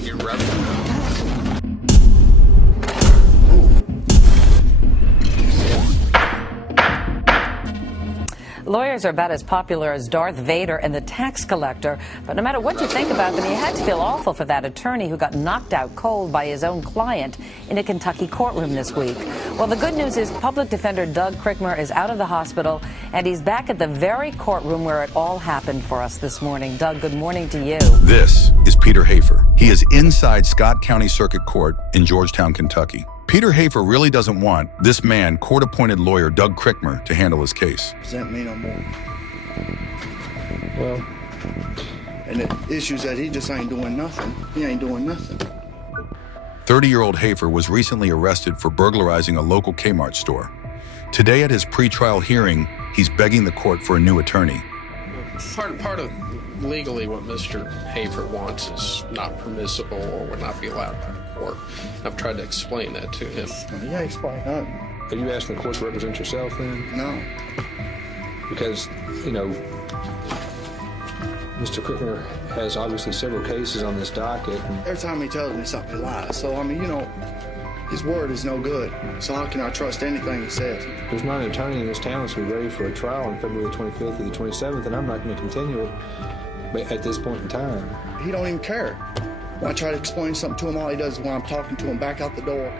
continue reveling. Lawyers are about as popular as Darth Vader and the tax collector, but no matter what you think about them, you had to feel awful for that attorney who got knocked out cold by his own client in a Kentucky courtroom this week. Well, the good news is public defender Doug Crickmer is out of the hospital, and he's back at the very courtroom where it all happened for us this morning. Doug, good morning to you. This is Peter Hafer. He is inside Scott County Circuit Court in Georgetown, Kentucky. Peter Hafer really doesn't want this man, court-appointed lawyer Doug Crickmer, to handle his case. Present me no more. Well, and the issue's that he just ain't doing nothing. He ain't doing nothing. 30-year-old Hafer was recently arrested for burglarizing a local Kmart store. Today at his pretrial hearing, he's begging the court for a new attorney. Part of legally what Mr. Hafer wants is not permissible or would not be allowed by the court. I've tried to explain that to him. Yeah, explain that. are you asking the court to represent yourself then? No. Because, you know, Mr. Crickmer has obviously several cases on this docket. Every time he tells me something, he lies. So, I mean, you know, his word is no good. So how can I trust anything he says? There's not an attorney in this town that's going to be ready for a trial on February the 25th or the 27th, and I'm not going to continue it at this point in time. He don't even care. When I try to explain something to him, all he does is when I'm talking to him, back out the door.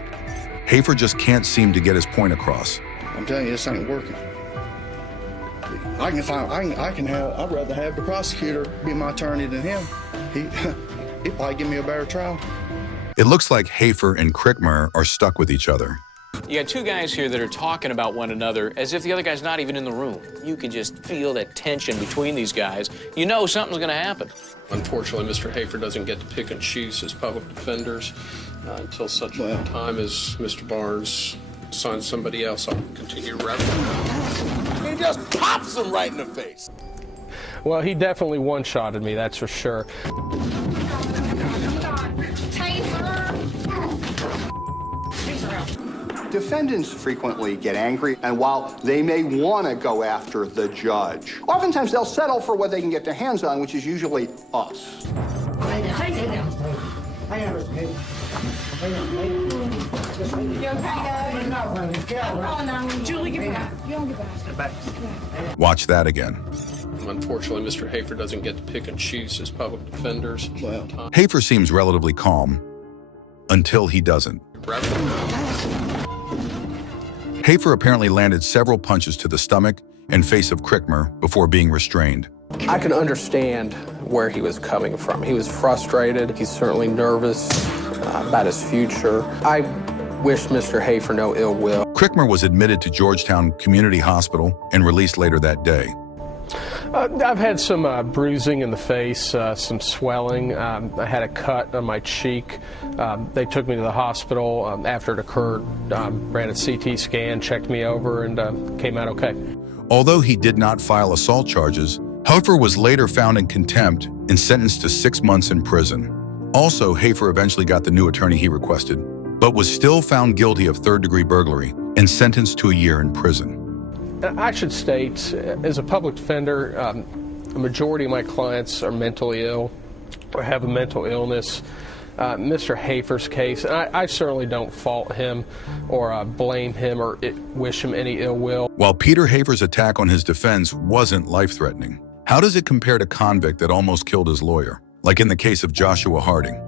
Hafer just can't seem to get his point across. I'm telling you, this ain't working. I'd rather have the prosecutor be my attorney than him. He'd probably give me a better trial. It looks like Hafer and Crickmer are stuck with each other. You got two guys here that are talking about one another as if the other guy's not even in the room. You can just feel that tension between these guys. You know something's going to happen. Unfortunately, Mr. Hafer doesn't get to pick and choose his public defenders until such time as Mr. Barnes signs somebody else. I'll continue reveling. He just pops him right in the face. Well, he definitely one-shotted me, that's for sure. Defendants frequently get angry, and while they may want to go after the judge, oftentimes they'll settle for what they can get their hands on, which is usually us. Watch that again. Unfortunately, Mr. Hafer doesn't get to pick and choose his public defenders. Hafer seems relatively calm until he doesn't. Hafer apparently landed several punches to the stomach and face of Crickmer before being restrained. I can understand where he was coming from. He was frustrated. He's certainly nervous about his future. I wish Mr. Hafer no ill will. Crickmer was admitted to Georgetown Community Hospital and released later that day. I've had some bruising in the face, some swelling. I had a cut on my cheek. They took me to the hospital after it occurred, ran a CT scan, checked me over, and came out okay. Although he did not file assault charges, Hafer was later found in contempt and sentenced to 6 months in prison. Also, Hafer eventually got the new attorney he requested, but was still found guilty of third-degree burglary and sentenced to a year in prison. I should state, as a public defender, a majority of my clients are mentally ill or have a mental illness. Mr. Hafer's case, and I certainly don't fault him or blame him or wish him any ill will. While Peter Hafer's attack on his defense wasn't life-threatening, how does it compare to convict that almost killed his lawyer, like in the case of Joshua Harding?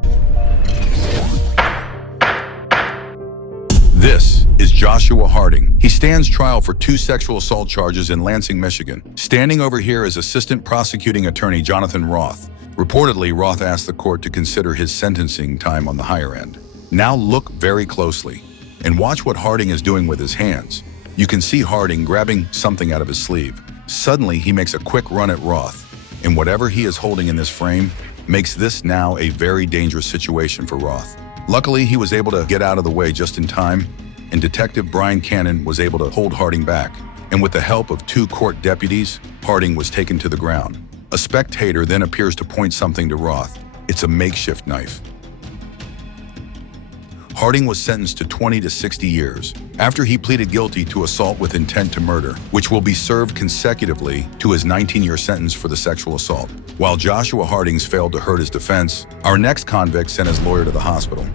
This is Joshua Harding. He stands trial for 2 sexual assault charges in Lansing, Michigan. Standing over here is Assistant Prosecuting Attorney Jonathan Roth. Reportedly, Roth asked the court to consider his sentencing time on the higher end. Now look very closely and watch what Harding is doing with his hands. You can see Harding grabbing something out of his sleeve. Suddenly, he makes a quick run at Roth, and whatever he is holding in this frame makes this now a very dangerous situation for Roth. Luckily, he was able to get out of the way just in time, and Detective Brian Cannon was able to hold Harding back. And with the help of 2 court deputies, Harding was taken to the ground. A spectator then appears to point something to Roth. It's a makeshift knife. Harding was sentenced to 20 to 60 years after he pleaded guilty to assault with intent to murder, which will be served consecutively to his 19-year sentence for the sexual assault. While Joshua Harding's failed to hurt his defense, our next convict sent his lawyer to the hospital.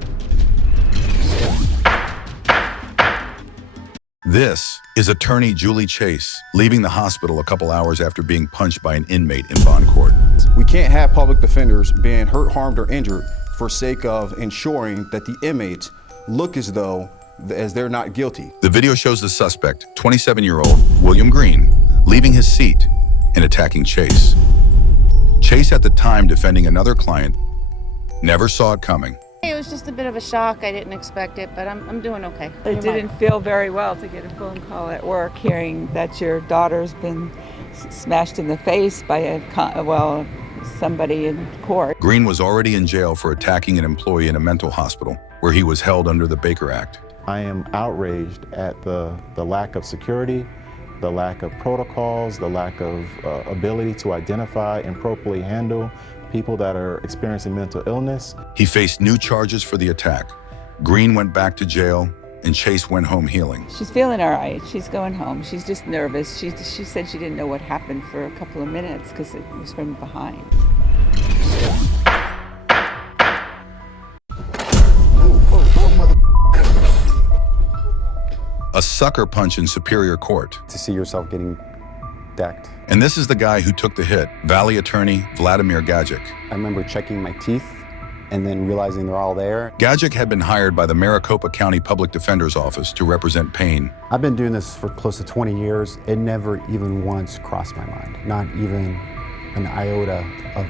This is attorney Julie Chase, leaving the hospital a couple hours after being punched by an inmate in bond court. We can't have public defenders being hurt, harmed, or injured for sake of ensuring that the inmates look as though they're not guilty. The video shows the suspect, 27-year-old William Green, leaving his seat and attacking Chase. Chase, at the time defending another client, never saw it coming. It was just a bit of a shock. I didn't expect it, but I'm doing okay. It didn't feel very well to get a phone call at work hearing that your daughter's been smashed in the face by somebody in court. Green was already in jail for attacking an employee in a mental hospital, where he was held under the Baker Act. I am outraged at the lack of security, the lack of protocols, the lack of ability to identify and appropriately handle people that are experiencing mental illness. He faced new charges for the attack. Green went back to jail, and Chase went home healing. She's feeling all right. She's going home. She's just nervous. She said she didn't know what happened for a couple of minutes because it was from behind. A sucker punch in Superior Court. To see yourself getting decked. And this is the guy who took the hit, Valley attorney Vladimir Gajic. I remember checking my teeth and then realizing they're all there. Gajic had been hired by the Maricopa County Public Defender's Office to represent Payne. I've been doing this for close to 20 years. It never even once crossed my mind, not even an iota of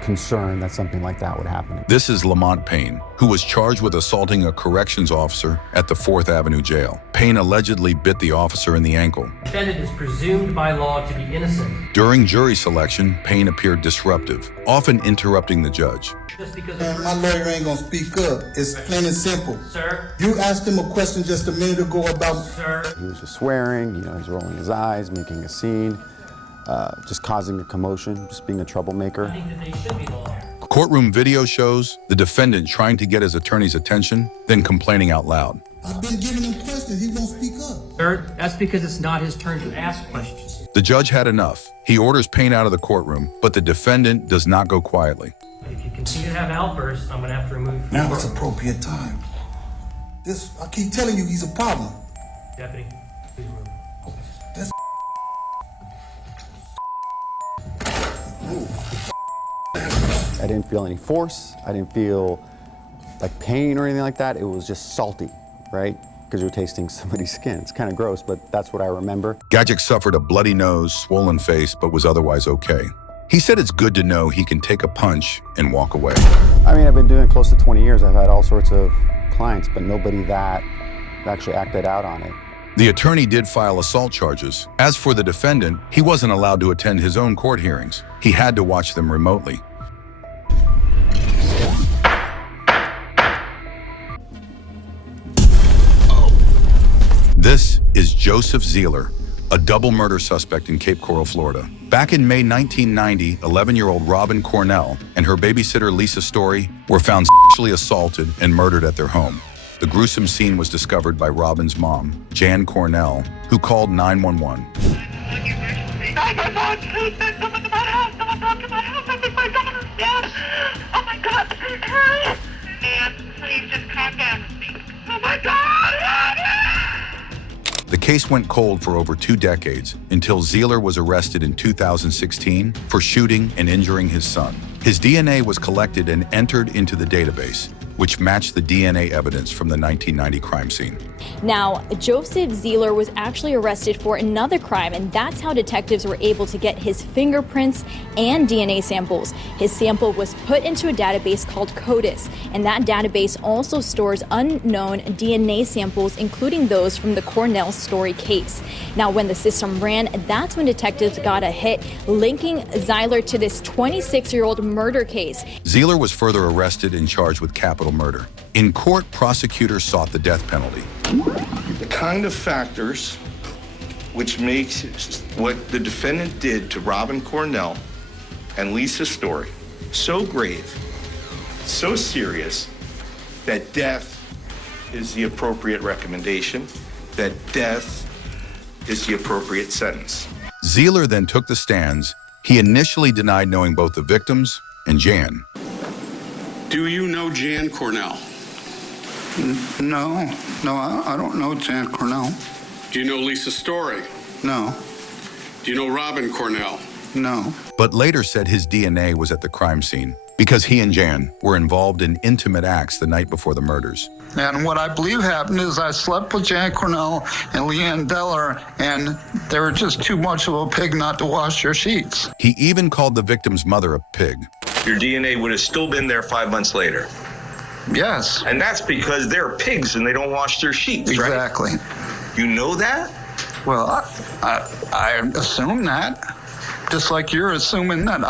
concern that something like that would happen. This is Lamont Payne, who was charged with assaulting a corrections officer at the 4th Avenue jail. Payne allegedly bit the officer in the ankle. The defendant is presumed by law to be innocent. During jury selection, Payne appeared disruptive, often interrupting the judge. Just because my lawyer ain't gonna speak up. It's plain and simple. Sir? You asked him a question just a minute ago about... Sir? He was just swearing, he's rolling his eyes, making a scene. Just causing a commotion, just being a troublemaker. I think that they should be the law. Courtroom video shows the defendant trying to get his attorney's attention, then complaining out loud. I've been giving him questions, he won't speak up. Sir, that's because it's not his turn to ask questions. The judge had enough. He orders Payne out of the courtroom, but the defendant does not go quietly. If you continue to have outbursts, I'm gonna have to remove you. Now it's appropriate time. I keep telling you he's a problem. Deputy, please remove him. That's I didn't feel any force. I didn't feel like pain or anything like that. It was just salty, right? Because you're tasting somebody's skin. It's kind of gross, but that's what I remember. Gajic suffered a bloody nose, swollen face, but was otherwise okay. He said it's good to know he can take a punch and walk away. I mean, I've been doing it close to 20 years. I've had all sorts of clients, but nobody that actually acted out on it. The attorney did file assault charges. As for the defendant, he wasn't allowed to attend his own court hearings. He had to watch them remotely. This is Joseph Zeer, a double murder suspect in Cape Coral, Florida. Back in May 1990, 11-year-old Robin Cornell and her babysitter Lisa Story were found sexually assaulted and murdered at their home. The gruesome scene was discovered by Robin's mom, Jan Cornell, who called 911. 911, please send someone to my house. Someone talk to my house. I think my daughter's dead. Oh my God, please. And please just calm down. Oh my God, The case went cold for over 2 decades until Zeer was arrested in 2016 for shooting and injuring his son. His DNA was collected and entered into the database, which matched the DNA evidence from the 1990 crime scene. Now, Joseph Zeer was actually arrested for another crime, and that's how detectives were able to get his fingerprints and DNA samples. His sample was put into a database called CODIS, and that database also stores unknown DNA samples, including those from the Cornell Story case. Now, when the system ran, that's when detectives got a hit linking Zeer to this 26-year-old murder case. Zeer was further arrested and charged with capital murder. In court, prosecutors sought the death penalty. The kind of factors which makes what the defendant did to Robin Cornell and Lisa Story so grave, so serious, that death is the appropriate recommendation, that death is the appropriate sentence. Zeer then took the stands He initially denied knowing both the victims and Jan. Do you know Jan Cornell? No, I don't know Jan Cornell. Do you know Lisa Story? No. Do you know Robin Cornell? No. But later said his DNA was at the crime scene because he and Jan were involved in intimate acts the night before the murders. And what I believe happened is I slept with Jan Cornell and Leanne Deller, and they were just too much of a pig not to wash their sheets. He even called the victim's mother a pig. Your DNA would have still been there 5 months later. Yes. And that's because they're pigs and they don't wash their sheets, Exactly. right? You know that? Well, I assume that. Just like you're assuming that.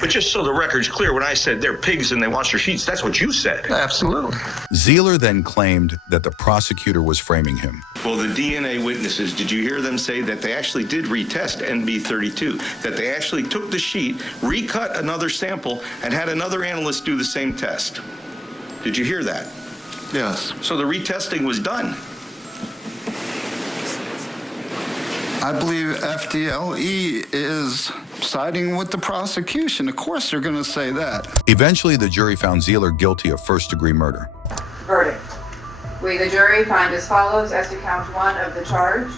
But just so the record's clear, when I said they're pigs and they wash their sheets, that's what you said. Absolutely. Zeer then claimed that the prosecutor was framing him. Well, the DNA witnesses, did you hear them say that they actually did retest NB32, that they actually took the sheet, recut another sample, and had another analyst do the same test? Did you hear that? Yes. So the retesting was done. I believe FDLE is siding with the prosecution. Of course they're going to say that. Eventually, the jury found Zeer guilty of first-degree murder. Verdict. We, the jury, find as follows as to count 1 of the charge.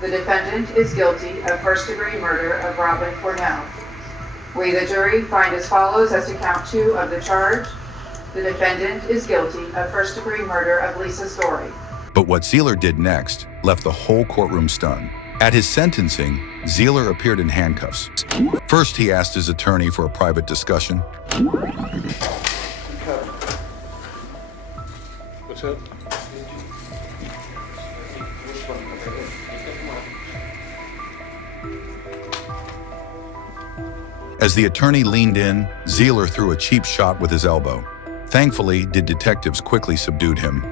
The defendant is guilty of first-degree murder of Robin Cornell. We, the jury, find as follows as to count 2 of the charge. The defendant is guilty of first-degree murder of Lisa Story. But what Zeer did next left the whole courtroom stunned. At his sentencing, Zeer appeared in handcuffs. First, he asked his attorney for a private discussion. What's up? As the attorney leaned in, Zeer threw a cheap shot with his elbow. Thankfully, the detectives quickly subdued him.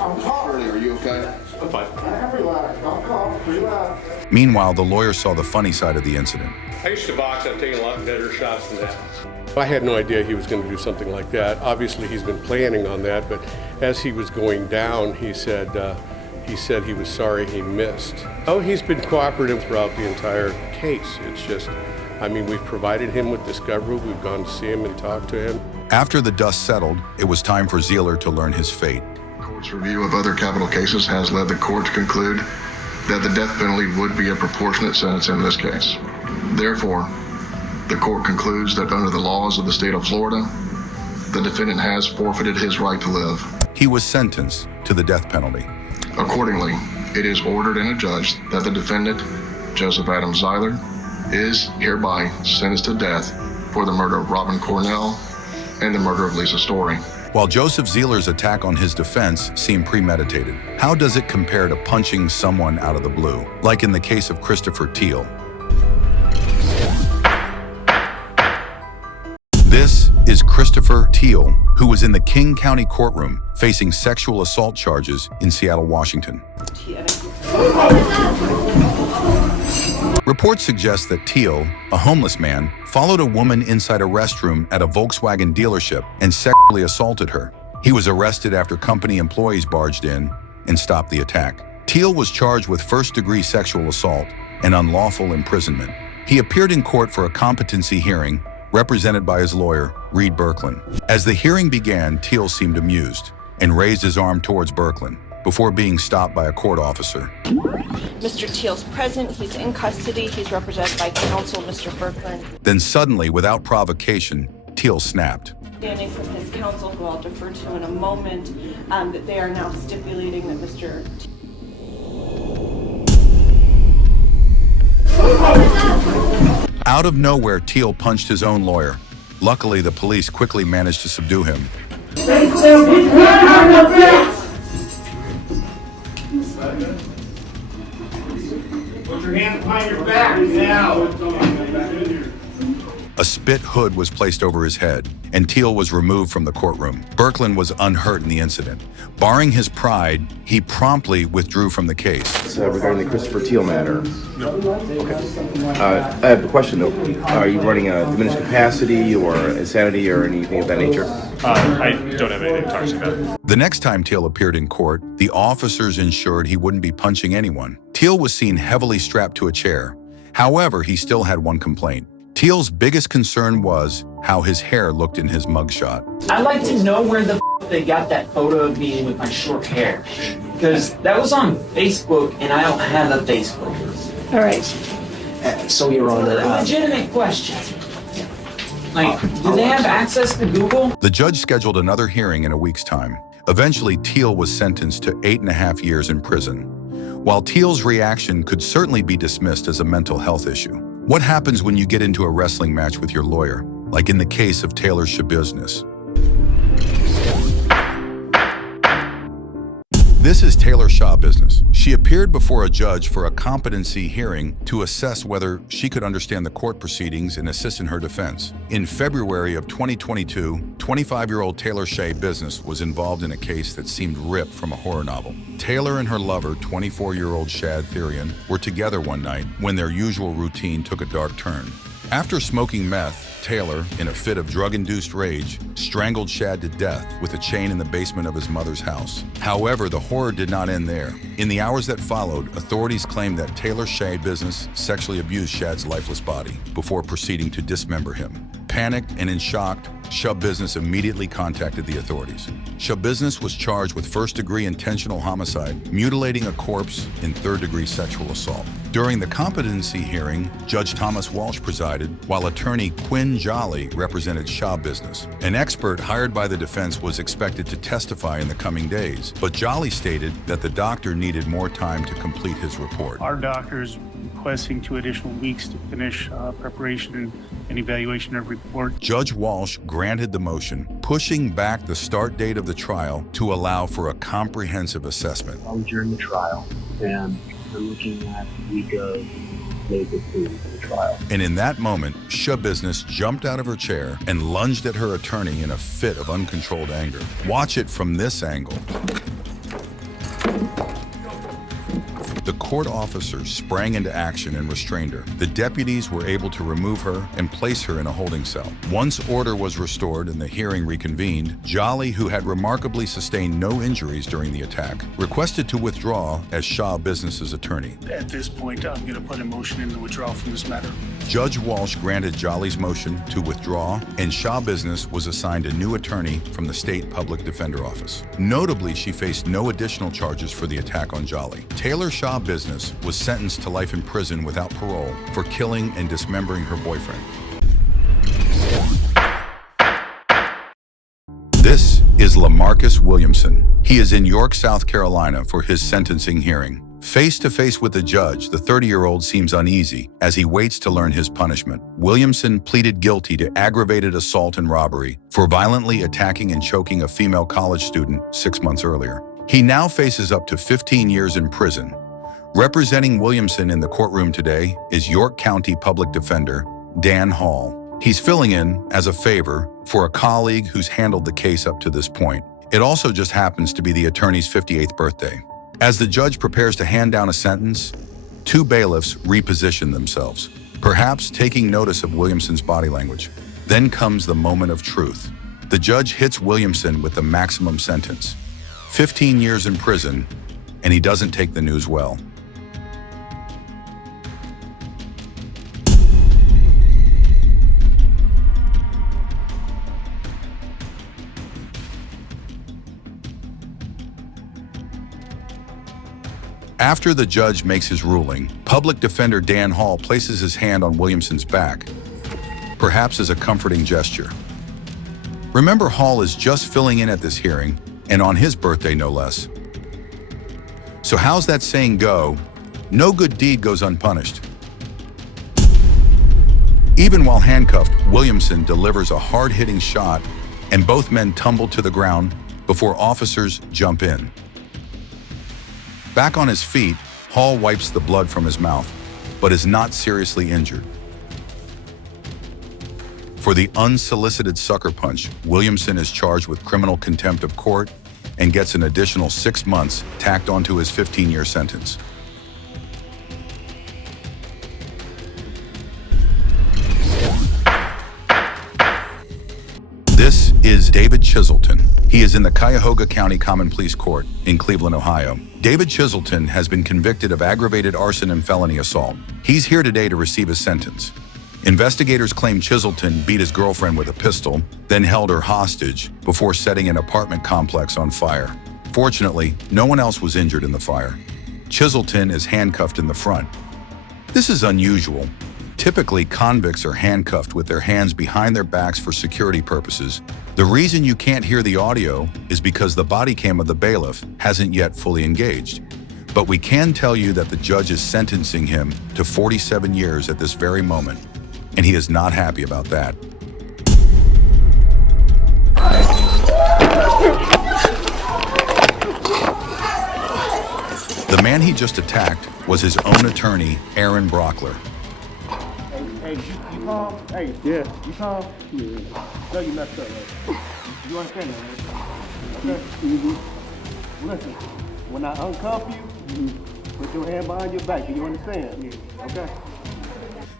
Are you okay? I'm fine. Meanwhile, the lawyer saw the funny side of the incident. I used to box. I've taken a lot better shots than that. I had no idea he was going to do something like that. Obviously, he's been planning on that, but as he was going down, he said he was sorry he missed. Oh, he's been cooperative throughout the entire case. It's just, I mean, we've provided him with discovery. We've gone to see him and talked to him. After the dust settled, it was time for Zeer to learn his fate. The court's review of other capital cases has led the court to conclude that the death penalty would be a proportionate sentence in this case. Therefore, the court concludes that under the laws of the state of Florida, the defendant has forfeited his right to live. He was sentenced to the death penalty. Accordingly, it is ordered and adjudged that the defendant, Joseph Adam Zeer, is hereby sentenced to death for the murder of Robin Cornell and the murder of Lisa Story. While Joseph Zeer's attack on his defense seemed premeditated, how does it compare to punching someone out of the blue, like in the case of Christopher Teal? This is Christopher Teal, who was in the King County courtroom facing sexual assault charges in Seattle, Washington. Reports suggest that Teal, a homeless man, followed a woman inside a restroom at a Volkswagen dealership and sexually assaulted her. He was arrested after company employees barged in and stopped the attack. Teal was charged with first-degree sexual assault and unlawful imprisonment. He appeared in court for a competency hearing, represented by his lawyer, Reed Berklin. As the hearing began, Teal seemed amused and raised his arm towards Berklin before being stopped by a court officer. Mr. Teal's present, he's in custody, he's represented by counsel, Mr. Berklin. Then suddenly, without provocation, Teal snapped. Standing from his counsel, who I'll defer to in a moment, that they are now stipulating that Mr. Out of nowhere, Teal punched his own lawyer. Luckily, the police quickly managed to subdue him. Put your hands behind your back now. A spit hood was placed over his head, and Teal was removed from the courtroom. Birkeland was unhurt in the incident. Barring his pride, he promptly withdrew from the case. Regarding the Christopher Teal matter. No. Okay. I have a question though. Are you running a diminished capacity or insanity or anything of that nature? I don't have anything to talk about. The next time Teal appeared in court, the officers ensured he wouldn't be punching anyone. Teal was seen heavily strapped to a chair. However, he still had one complaint. Teal's biggest concern was how his hair looked in his mugshot. I'd like to know where the they got that photo of me with my short hair. Because that was on Facebook, and I don't have a Facebook. All right. So you're on a legitimate question. Like, do they have access to Google? The judge scheduled another hearing in a week's time. Eventually, Teal was sentenced to 8.5 years in prison. While Teal's reaction could certainly be dismissed as a mental health issue, what happens when you get into a wrestling match with your lawyer, like in the case of Taylor Shabusiness? This is Taylor Shabusiness. She appeared before a judge for a competency hearing to assess whether she could understand the court proceedings and assist in her defense. In February of 2022, 25-year-old Taylor Shabusiness was involved in a case that seemed ripped from a horror novel. Taylor and her lover, 24-year-old Shad Therian, were together one night when their usual routine took a dark turn. After smoking meth, Taylor, in a fit of drug-induced rage, strangled Shad to death with a chain in the basement of his mother's house. However, the horror did not end there. In the hours that followed, authorities claimed that Taylor Shabusiness sexually abused Shad's lifeless body before proceeding to dismember him. Panicked and in shock, Shabusiness immediately contacted the authorities. Shabusiness was charged with first-degree intentional homicide, mutilating a corpse, and third-degree sexual assault. During the competency hearing, Judge Thomas Walsh presided, while attorney Quinn Jolly represented Shabusiness. An expert hired by the defense was expected to testify in the coming days, but Jolly stated that the doctor needed more time to complete his report. Our doctor is requesting 2 additional weeks to finish preparation and evaluation of report. Judge Walsh granted the motion, pushing back the start date of the trial to allow for a comprehensive assessment. During the trial, and we're looking at the week of May 15th for the trial. And in that moment, Shabusiness jumped out of her chair and lunged at her attorney in a fit of uncontrolled anger. Watch it from this angle. The court officers sprang into action and restrained her. The deputies were able to remove her and place her in a holding cell. Once order was restored and the hearing reconvened, Jolly, who had remarkably sustained no injuries during the attack, requested to withdraw as Shabusiness's attorney. At this point, I'm going to put a motion in the withdrawal from this matter. Judge Walsh granted Jolly's motion to withdraw, and Shabusiness was assigned a new attorney from the State Public Defender Office. Notably, she faced no additional charges for the attack on Jolly. Taylor Shabusiness was sentenced to life in prison without parole for killing and dismembering her boyfriend. This is LaMarcus Williamson. He is in York, South Carolina for his sentencing hearing. Face to face with the judge, the 30-year-old seems uneasy as he waits to learn his punishment. Williamson pleaded guilty to aggravated assault and robbery for violently attacking and choking a female college student 6 months earlier. He now faces up to 15 years in prison. Representing Williamson in the courtroom today is York County Public Defender Dan Hall. He's filling in as a favor for a colleague who's handled the case up to this point. It also just happens to be the attorney's 58th birthday. As the judge prepares to hand down a sentence, 2 bailiffs reposition themselves, perhaps taking notice of Williamson's body language. Then comes the moment of truth. The judge hits Williamson with the maximum sentence, 15 years in prison, and he doesn't take the news well. After the judge makes his ruling, Public Defender Dan Hall places his hand on Williamson's back, perhaps as a comforting gesture. Remember, Hall is just filling in at this hearing, and on his birthday no less. So how's that saying go? No good deed goes unpunished. Even while handcuffed, Williamson delivers a hard-hitting shot, and both men tumble to the ground before officers jump in. Back on his feet, Hall wipes the blood from his mouth, but is not seriously injured. For the unsolicited sucker punch, Williamson is charged with criminal contempt of court and gets an additional 6 months tacked onto his 15-year sentence. This is David Chislton. He is in the Cuyahoga County Common Pleas Court in Cleveland, Ohio. David Chislton has been convicted of aggravated arson and felony assault. He's here today to receive his sentence. Investigators claim Chislton beat his girlfriend with a pistol, then held her hostage before setting an apartment complex on fire. Fortunately, no one else was injured in the fire. Chislton is handcuffed in the front. This is unusual. Typically, convicts are handcuffed with their hands behind their backs for security purposes. The reason you can't hear the audio is because the body cam of the bailiff hasn't yet fully engaged. But we can tell you that the judge is sentencing him to 47 years at this very moment, and he is not happy about that. The man he just attacked was his own attorney, Aaron Brockler. Hey, you calm? Hey, yeah, you calm? Yeah. No, you messed up, right? You understand that, right? Okay? Mm-hmm. Listen, when I uncuff you, put your hand behind your back. Do you understand? Yeah. Okay?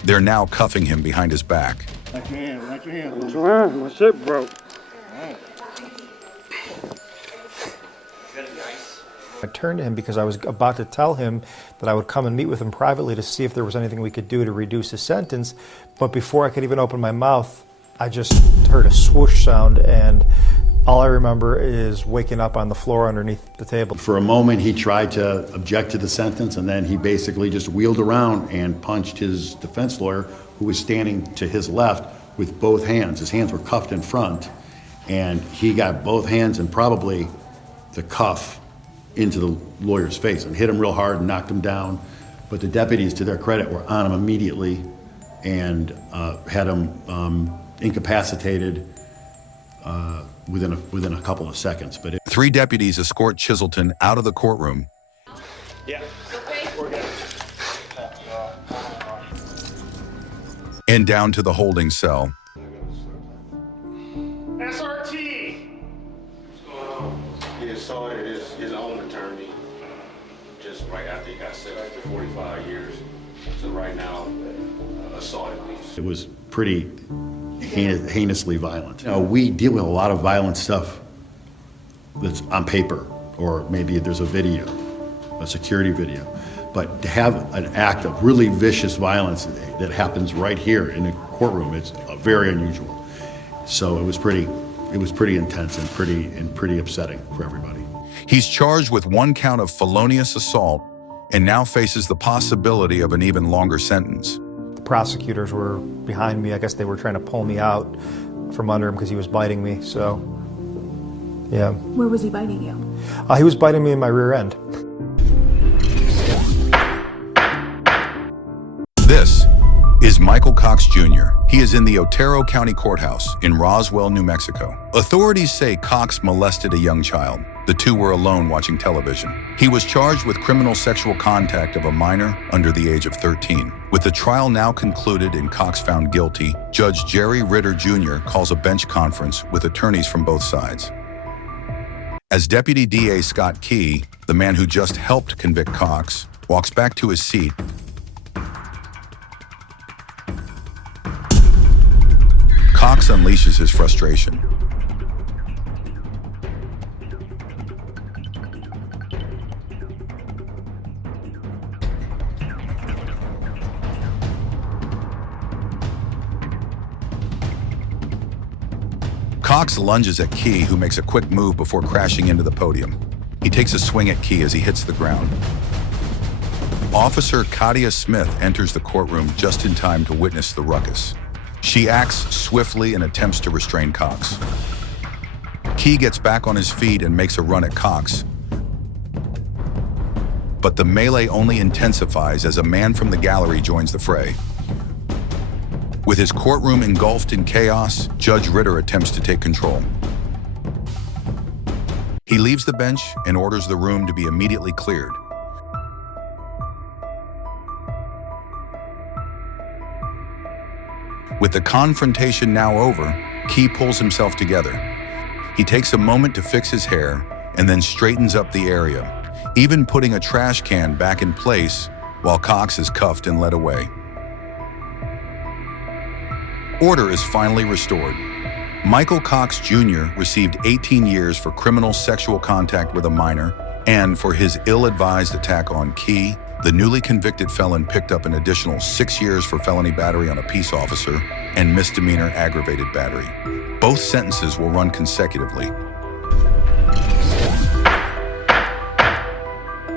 They're now cuffing him behind his back. Relax your hand, relax your hand. What's wrong? My shit broke. I turned to him because I was about to tell him that I would come and meet with him privately to see if there was anything we could do to reduce his sentence. But before I could even open my mouth, I just heard a swoosh sound, and all I remember is waking up on the floor underneath the table. For a moment, he tried to object to the sentence, and then he basically just wheeled around and punched his defense lawyer, who was standing to his left with both hands. His hands were cuffed in front, and he got both hands and probably the cuff into the lawyer's face and hit him real hard and knocked him down. But the deputies, to their credit, were on him immediately and had him incapacitated within a couple of seconds. But 3 deputies escort Chislton out of the courtroom. Yeah. And down to the holding cell. SRT! He assaulted his own attorney just right after he got sentenced to 45 years. So right now, assaulted me. it was pretty heinously violent. You know, we deal with a lot of violent stuff that's on paper, or maybe there's a video, a security video. But to have an act of really vicious violence that happens right here in the courtroom, it's very unusual. So it was pretty intense and pretty upsetting for everybody. He's charged with 1 count of felonious assault and now faces the possibility of an even longer sentence. The prosecutors were behind me. I guess they were trying to pull me out from under him because he was biting me. So, yeah. Where was he biting you? He was biting me in my rear end. This is Michael Cox Jr. He is in the Otero County Courthouse in Roswell, New Mexico. Authorities say Cox molested a young child. The two were alone watching television. He was charged with criminal sexual contact of a minor under the age of 13. With the trial now concluded and Cox found guilty, Judge Jerry Ritter Jr. calls a bench conference with attorneys from both sides. As Deputy DA Scott Key, the man who just helped convict Cox, walks back to his seat, Cox unleashes his frustration. Cox lunges at Key, who makes a quick move before crashing into the podium. He takes a swing at Key as he hits the ground. Officer Katia Smith enters the courtroom just in time to witness the ruckus. She acts swiftly and attempts to restrain Cox. Key gets back on his feet and makes a run at Cox. But the melee only intensifies as a man from the gallery joins the fray. With his courtroom engulfed in chaos, Judge Ritter attempts to take control. He leaves the bench and orders the room to be immediately cleared. With the confrontation now over, Key pulls himself together. He takes a moment to fix his hair and then straightens up the area, even putting a trash can back in place while Cox is cuffed and led away. Order is finally restored. Michael Cox Jr. received 18 years for criminal sexual contact with a minor, and for his ill-advised attack on Key, the newly convicted felon picked up an additional 6 years for felony battery on a peace officer and misdemeanor aggravated battery. Both sentences will run consecutively,